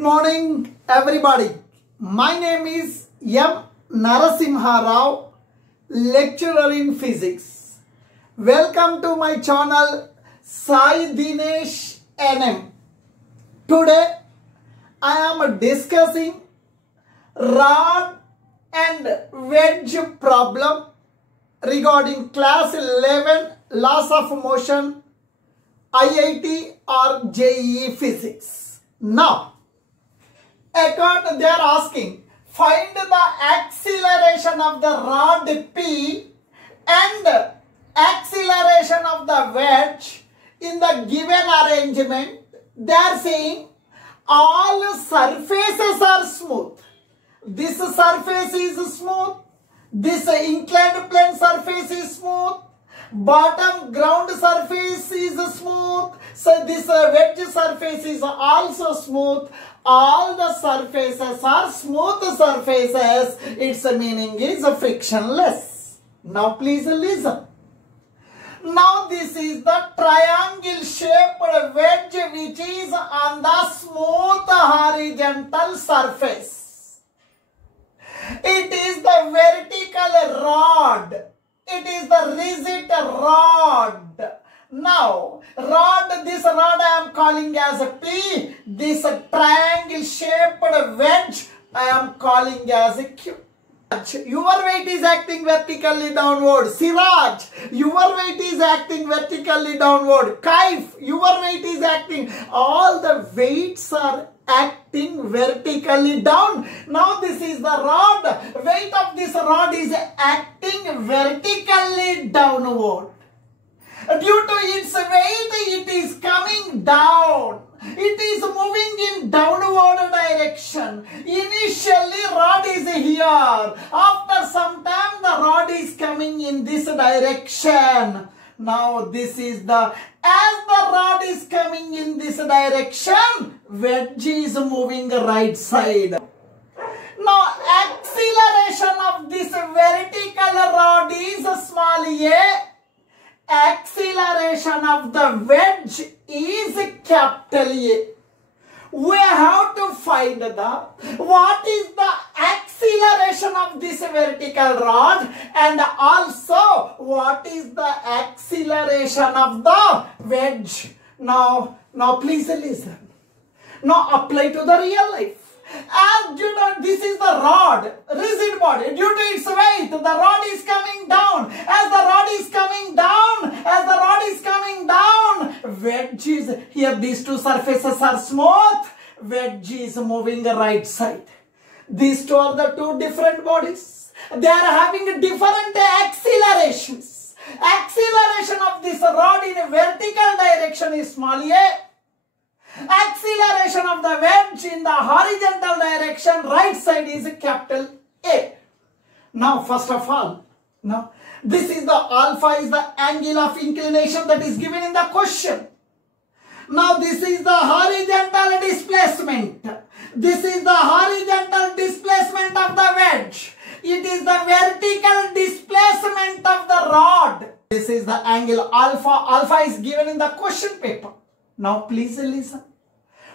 Good morning, everybody. My name is M. Narasimharao, lecturer in physics. Welcome to my channel Sai Dinesh NM. Today, I am discussing rod and wedge problem regarding class 11 laws of motion, IIT or JEE physics. Now, they are asking, find the acceleration of the rod P and acceleration of the wedge in the given arrangement. They are saying all surfaces are smooth. This surface is smooth. This inclined plane surface is smooth. Bottom ground surface is smooth. So this wedge surface is also smooth. All the surfaces are smooth surfaces. Its meaning is frictionless. Now please listen. Now this is the triangle shaped wedge which is on the smooth horizontal surface. It is the vertical rod. It is the rigid rod. Now, this rod I am calling as a P. This triangle shaped wedge I am calling as a Q. Your weight is acting vertically downward. Siraj, your weight is acting vertically downward. Kaif, your weight is acting. All the weights are acting vertically down. Now this is the rod. Weight of this rod is acting vertically downward. Due to its weight, it is coming down. It is moving in downward direction. Initially, rod is here. After some time, the rod is coming in this direction. Now, this is as the rod is coming in this direction, wedge is moving right side. Now, acceleration of this vertical rod is small a. Acceleration of the wedge is capital A. We have to find what is the acceleration of this vertical rod and also what is the acceleration of the wedge. Now please listen. Now apply to the real life. As you know, this is the rod, rigid body. Due to its weight, the rod is coming down. As the rod is coming down, wedge is here. These two surfaces are smooth. Wedge is moving right side. These two are the two different bodies. They are having different accelerations. Acceleration of this rod in a vertical direction is small a. Acceleration of the wedge in the horizontal direction, right side, is capital A. Now, first of all, this is the alpha is the angle of inclination that is given in the question. Now, this is the horizontal displacement. This is the horizontal displacement of the wedge. It is the vertical displacement of the rod. This is the angle alpha. Alpha is given in the question paper. Now please listen.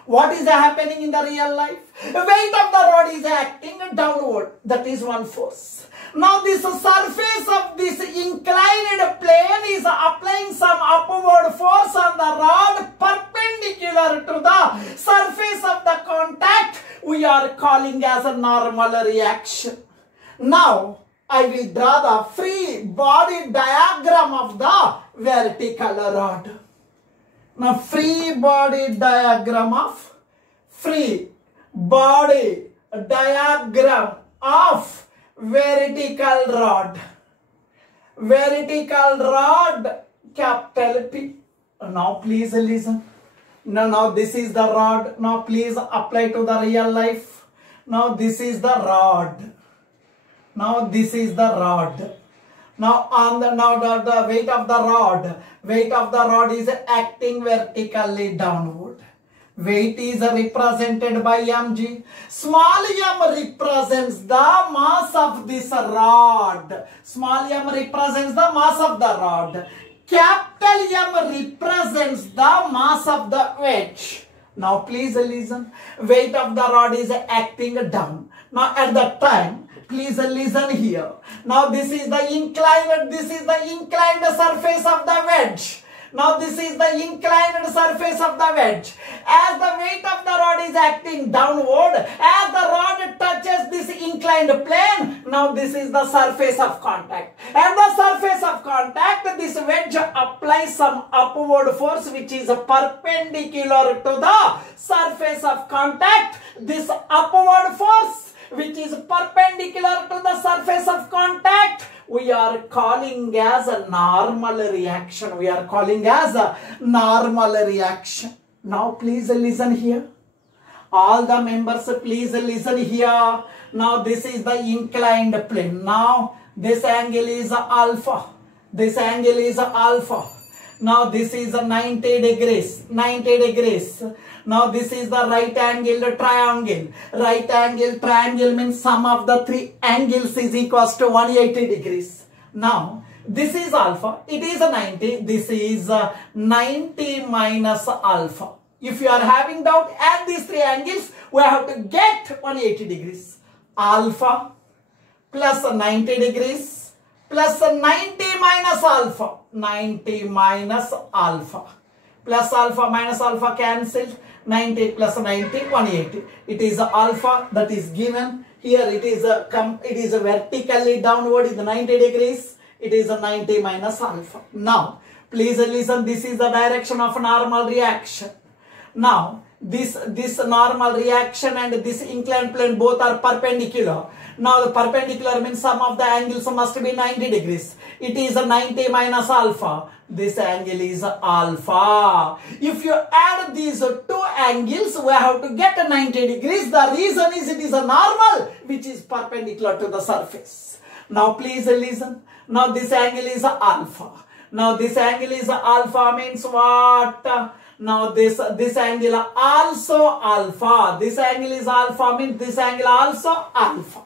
What is happening in the real life? Weight of the rod is acting downward. That is one force. Now this surface of this inclined plane is applying some upward force on the rod perpendicular to the surface of the contact. We are calling as a normal reaction. Now I will draw the free body diagram of the vertical rod. Now, free body diagram of vertical rod. Vertical rod, capital P. Now, please listen. Now, this is the rod. Now, please apply to the real life. Now, this is the rod. Now, this is the rod. Now the weight of the rod is acting vertically downward. Weight is represented by mg. Small m represents the mass of this rod. Small m represents the mass of the rod. Capital M represents the mass of the wedge. Now please listen. Weight of the rod is acting down. Now at that time, please listen here. Now this is the inclined surface of the wedge. Now this is the inclined surface of the wedge. As the weight of the rod is acting downward, as the rod touches this inclined plane, now this is the surface of contact. At the surface of contact, this wedge applies some upward force which is perpendicular to the surface of contact. This upward force which is perpendicular to the surface of contact, we are calling as a normal reaction. We are calling as a normal reaction. Now please listen here. All the members, please listen here. Now this is the inclined plane. Now this angle is alpha. This angle is alpha. Now this is 90 degrees. 90 degrees. Now this is the right angle triangle. Right angle triangle means sum of the three angles is equals to 180 degrees. Now this is alpha. It is 90. This is 90 minus alpha. If you are having doubt, add these three angles. We have to get 180 degrees. Alpha plus 90 degrees plus 90 minus alpha. 90 minus alpha. Plus alpha minus alpha cancelled. 90 plus 90, 180. It is alpha that is given. Here it is vertically downward is 90 degrees. It is 90 minus alpha. Now, please listen. This is the direction of normal reaction. Now, this normal reaction and this inclined plane both are perpendicular. Now, the perpendicular means sum of the angles must be 90 degrees. It is 90 minus alpha. This angle is alpha. If you add these two angles, we have to get 90 degrees. The reason is it is a normal which is perpendicular to the surface. Now please listen. Now this angle is alpha. Now this angle is alpha means what? Now this angle also alpha. This angle is alpha means this angle also alpha.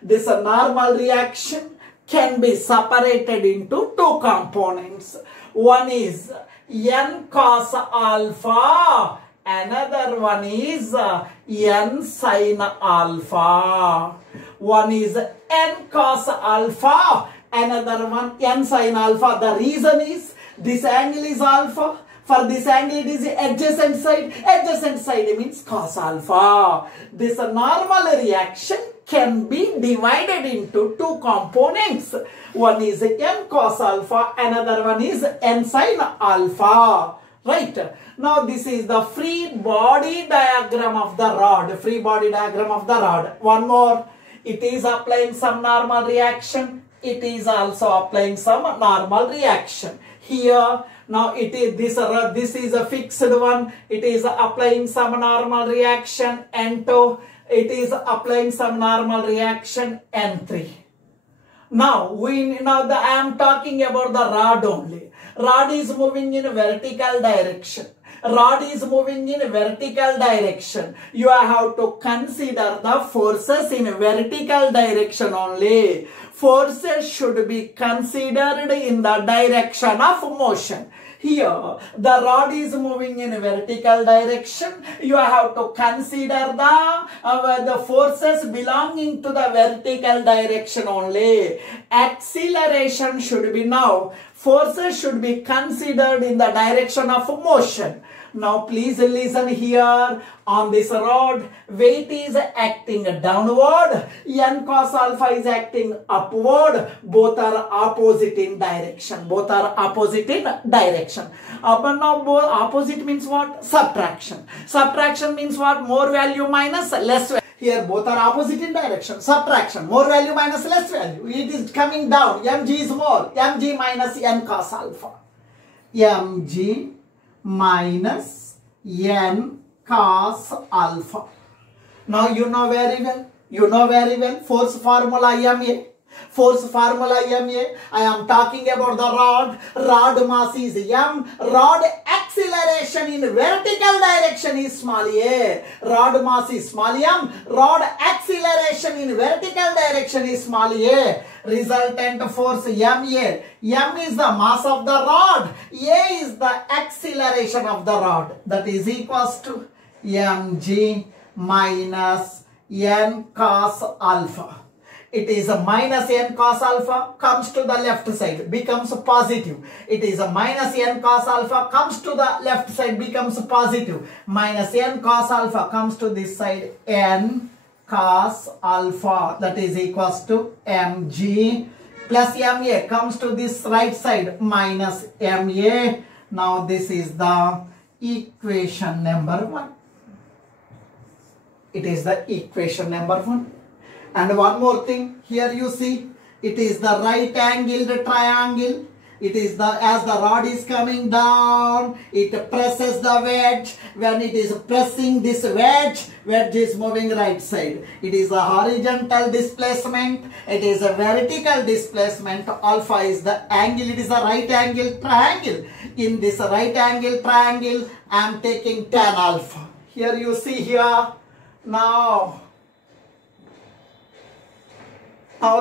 This normal reaction can be separated into two components. One is n cos alpha, another one is n sin alpha. One is n cos alpha, another one n sin alpha. The reason is this angle is alpha. For this angle it is adjacent side. Adjacent side means cos alpha. This normal reaction can be divided into two components. One is n cos alpha, another one is n sin alpha. Right. Now this is the free body diagram of the rod. Free body diagram of the rod. One more. It is applying some normal reaction. It is also applying some normal reaction. Here, now it is this is a fixed one. It is applying some normal reaction N2. It is applying some normal reaction N3. Now I am talking about the rod only. Rod is moving in vertical direction. Rod is moving in vertical direction. You have to consider the forces in vertical direction only. Forces should be considered in the direction of motion. Here, the rod is moving in vertical direction. You have to consider the forces belonging to the vertical direction only. Acceleration should be now. Forces should be considered in the direction of motion. Now please listen here. On this rod, weight is acting downward. N cos alpha is acting upward. Both are opposite in direction. Both are opposite in direction. Now opposite means what? Subtraction. Subtraction means what? More value minus less value. Here both are opposite in direction. Subtraction. More value minus less value. It is coming down. Mg is more. Mg minus n cos alpha. Mg minus n cos alpha. Now you know very well. Force formula Ma. Force formula Ma. I am talking about the rod. Rod mass is m. Rod acceleration in vertical direction is small a. Rod mass is small m. Rod acceleration in vertical direction is small a. Resultant force Ma. M is the mass of the rod. A is the acceleration of the rod. That is equals to mg minus n cos alpha. It is a minus n cos alpha, comes to the left side, becomes positive. It is a minus n cos alpha, comes to the left side, becomes positive. Minus n cos alpha comes to this side, n cos alpha, that is equals to mg plus ma, comes to this right side, minus ma. Now this is the equation number 1. It is the equation number 1. And one more thing, here you see, it is the right angled triangle. It is the, as the rod is coming down, it presses the wedge. When it is pressing this wedge, wedge is moving right side. It is a horizontal displacement. It is a vertical displacement. Alpha is the angle. It is a right angle triangle. In this right angle triangle, I am taking tan alpha. Here you see here. Now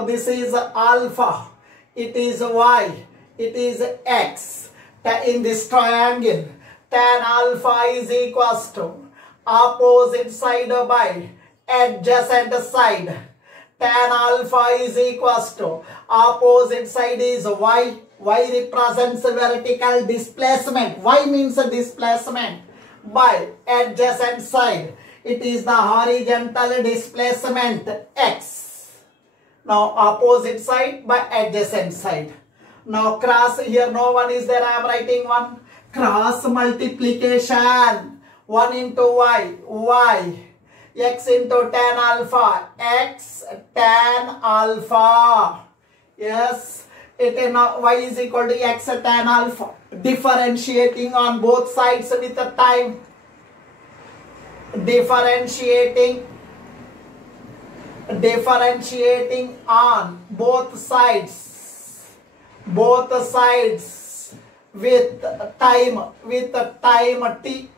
this is alpha, it is y, it is x. In this triangle, tan alpha is equals to opposite side by adjacent side. Tan alpha is equals to opposite side is y. Y represents vertical displacement. Y means a displacement by adjacent side. It is the horizontal displacement x. Now opposite side by adjacent side. Now cross, here no one is there, I am writing 1. Cross multiplication. 1 into y, y. X into tan alpha, x tan alpha. Yes, it is now y is equal to x tan alpha. Differentiating on both sides with the time. Differentiating on both sides with time t.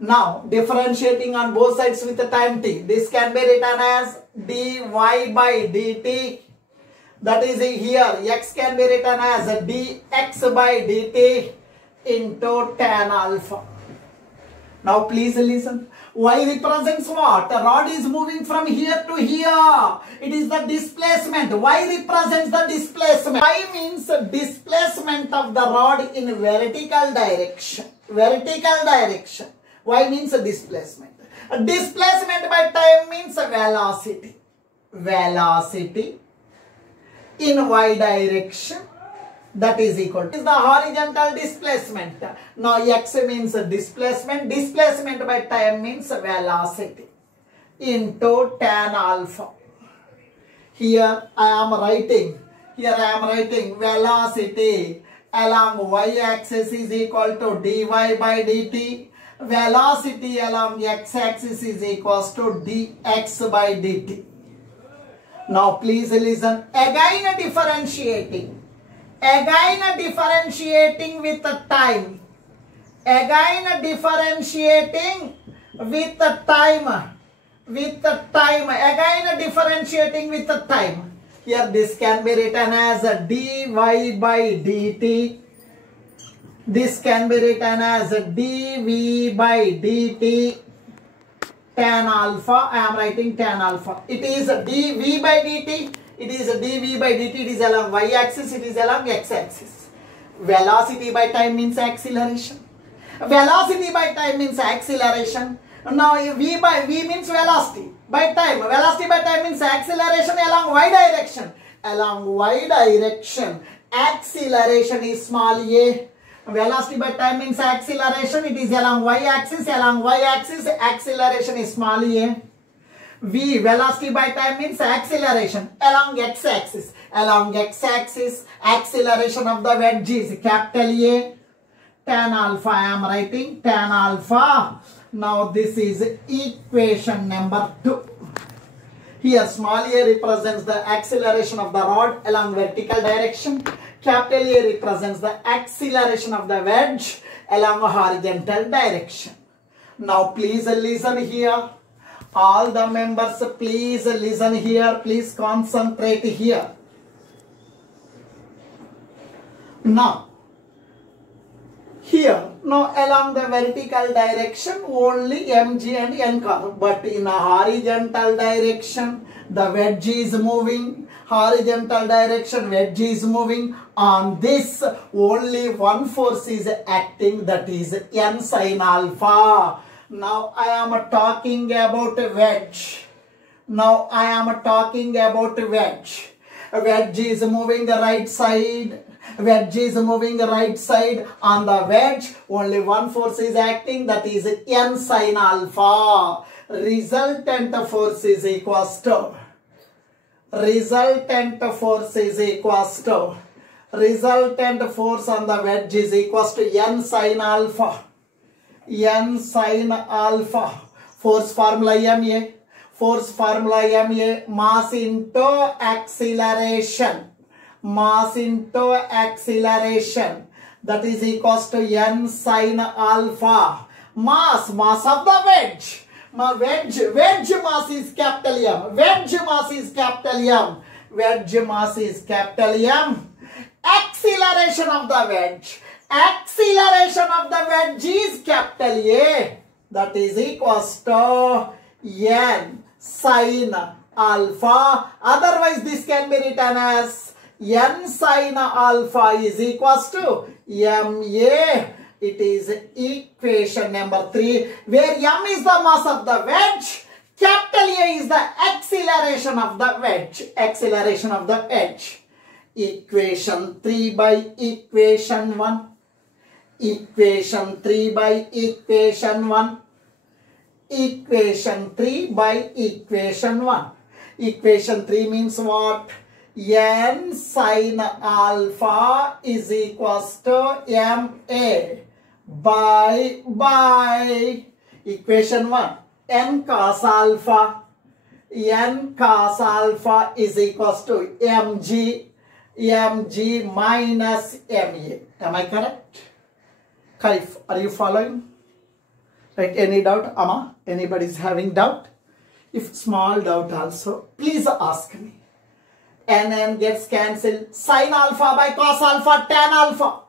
Now differentiating on both sides with the time t, this can be written as dy by dt. That is here, x can be written as dx by dt into tan alpha. Now please listen. Y represents what? The rod is moving from here to here. It is the displacement. Y represents the displacement. Y means displacement of the rod in vertical direction. Vertical direction. Y means displacement. Displacement by time means velocity. Velocity in y direction. That is equal to the horizontal displacement. Now x means displacement. Displacement by time means velocity into tan alpha. Here I am writing velocity along y-axis is equal to dy by dt. Velocity along x-axis is equals to dx by dt. Now please listen. Again differentiating with the time. Again differentiating with the time. Again differentiating with the time. Here this can be written as dy by dt. This can be written as dv by dt tan alpha. I am writing tan alpha. It is dv by dt. It is dv by dt. It is along y-axis. It is along x-axis. Velocity by time means acceleration. Velocity by time means acceleration. Now v means velocity by time. Velocity by time means acceleration along y direction. Along y direction, acceleration is small a. Velocity by time means acceleration. It is along y-axis. Along y-axis, acceleration is small a. V, velocity by time means acceleration along x-axis. Along x-axis, acceleration of the wedge is capital A. Tan alpha, I am writing tan alpha. Now this is equation number 2. Here small a represents the acceleration of the rod along vertical direction. Capital A represents the acceleration of the wedge along a horizontal direction. Now please listen here. All the members, please listen here. Please concentrate here. here. Now along the vertical direction only mg and n cos, but in a horizontal direction the wedge is moving. Horizontal direction wedge is moving. On this only one force is acting, that is n sin alpha. Now I am talking about wedge. Now I am talking about wedge. Wedge is moving the right side. Wedge is moving the right side. On the wedge only one force is acting, that is n sin alpha. Resultant force is equals to resultant force on the wedge is equals to n sin alpha. N sin alpha. Force formula ma. Force formula ma. Mass into acceleration. Mass into acceleration. That is equals to n sin alpha. Mass of the wedge. Wedge mass is capital M. Wedge mass is capital M. Wedge mass is capital M. Acceleration of the wedge. Acceleration of the wedge is capital A. That is equals to n sin alpha. Otherwise this can be written as n sin alpha is equals to ma. It is equation number 3, where m is the mass of the wedge, capital A is the acceleration of the wedge. Acceleration of the wedge. Equation 3 by equation 1. Equation 3 by equation 1. Equation 3 by equation 1. Equation 3 means what? N sin alpha is equals to ma by equation 1. N cos alpha. N cos alpha is equals to mg minus ma. Am I correct? Kaif, are you following? Right? Any doubt? Amma? Anybody is having doubt? If small doubt also, please ask me. N gets cancelled. Sin alpha by cos alpha, tan alpha.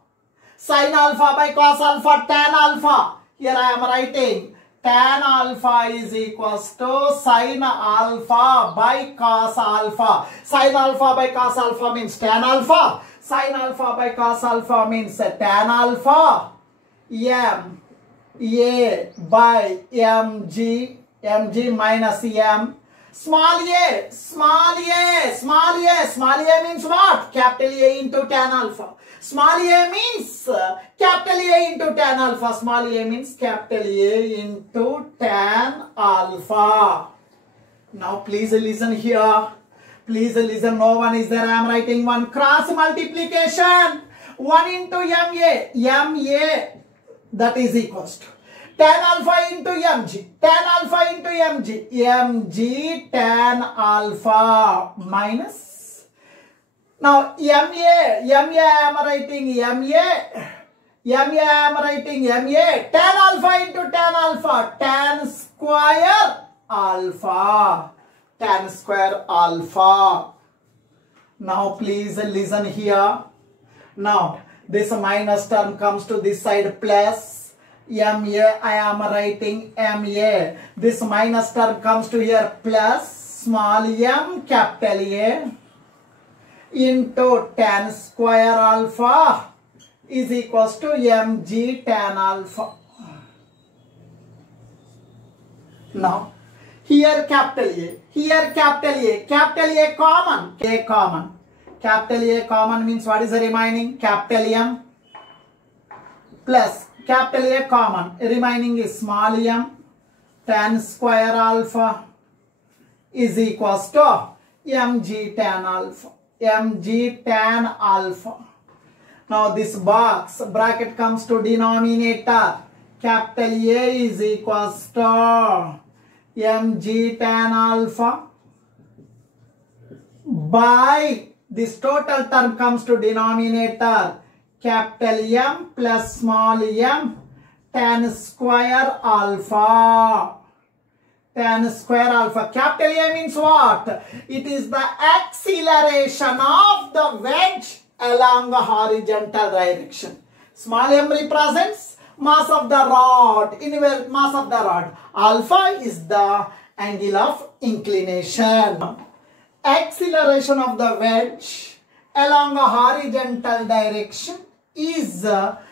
Sin alpha by cos alpha, tan alpha. Here I am writing tan alpha is equals to sin alpha by cos alpha. Sin alpha by cos alpha means tan alpha. Sin alpha by cos alpha means tan alpha. M A by mg minus m. Small a means what? Capital A into tan alpha. Small a means capital A into tan alpha. Small a means capital A into tan alpha. Now please listen here. Please listen. No one is there. I am writing one. Cross multiplication. 1 into ma. That is equals to tan alpha into mg. Tan alpha into mg. Mg tan alpha minus. Now ma I am writing ma. I am writing ma. Tan alpha into tan alpha. Tan square alpha. Tan square alpha. Now please listen here. Now this minus term comes to this side plus. ma I am writing ma. This minus term comes to here plus small m capital A into tan square alpha is equals to mg tan alpha. Now here capital A, here capital A, capital A common. Capital A common means what is the remaining? Capital M plus capital A common. Remaining is small m. Tan square alpha is equals to mg tan alpha. Mg tan alpha. Now this bracket comes to denominator. Capital A is equals to mg tan alpha by this total term comes to denominator. Capital M plus small m tan square alpha. Tan square alpha. Capital A means what? It is the acceleration of the wedge along the horizontal direction. Small m represents mass of the rod, inverse mass of the rod. Alpha is the angle of inclination. Acceleration of the wedge along a horizontal direction is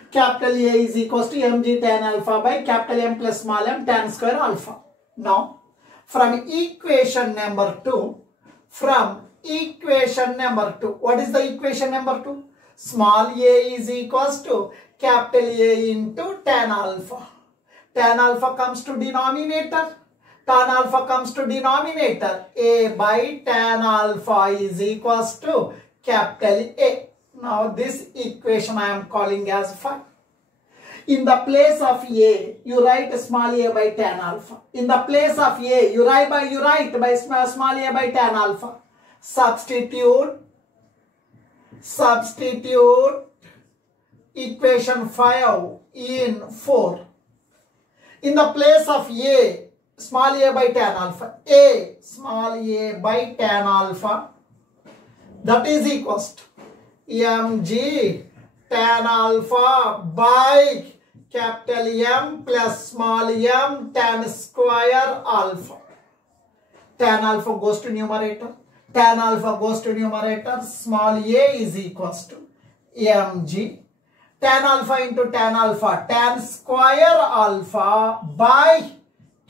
capital A is equals to mg tan alpha by capital M plus small m tan square alpha. Now, from equation number 2, what is the equation number 2? Small a is equals to capital A into tan alpha. Tan alpha comes to denominator. Tan alpha comes to denominator. A by tan alpha is equals to capital A. Now this equation I am calling as phi. In the place of A, you write small a by tan alpha. In the place of A, you write by small a by tan alpha. Substitute equation 5 in 4. In the place of A, small a by tan alpha. A small a by tan alpha, that is equals to mg tan alpha by capital M plus small m tan square alpha. Tan alpha goes to numerator. Tan alpha goes to numerator. Small a is equals to mg tan alpha into tan alpha, tan square alpha by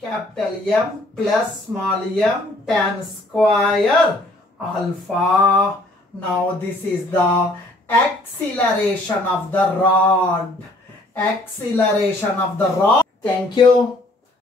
capital M plus small m tan square alpha. Now this is the acceleration of the rod. Acceleration of the rod. Thank you.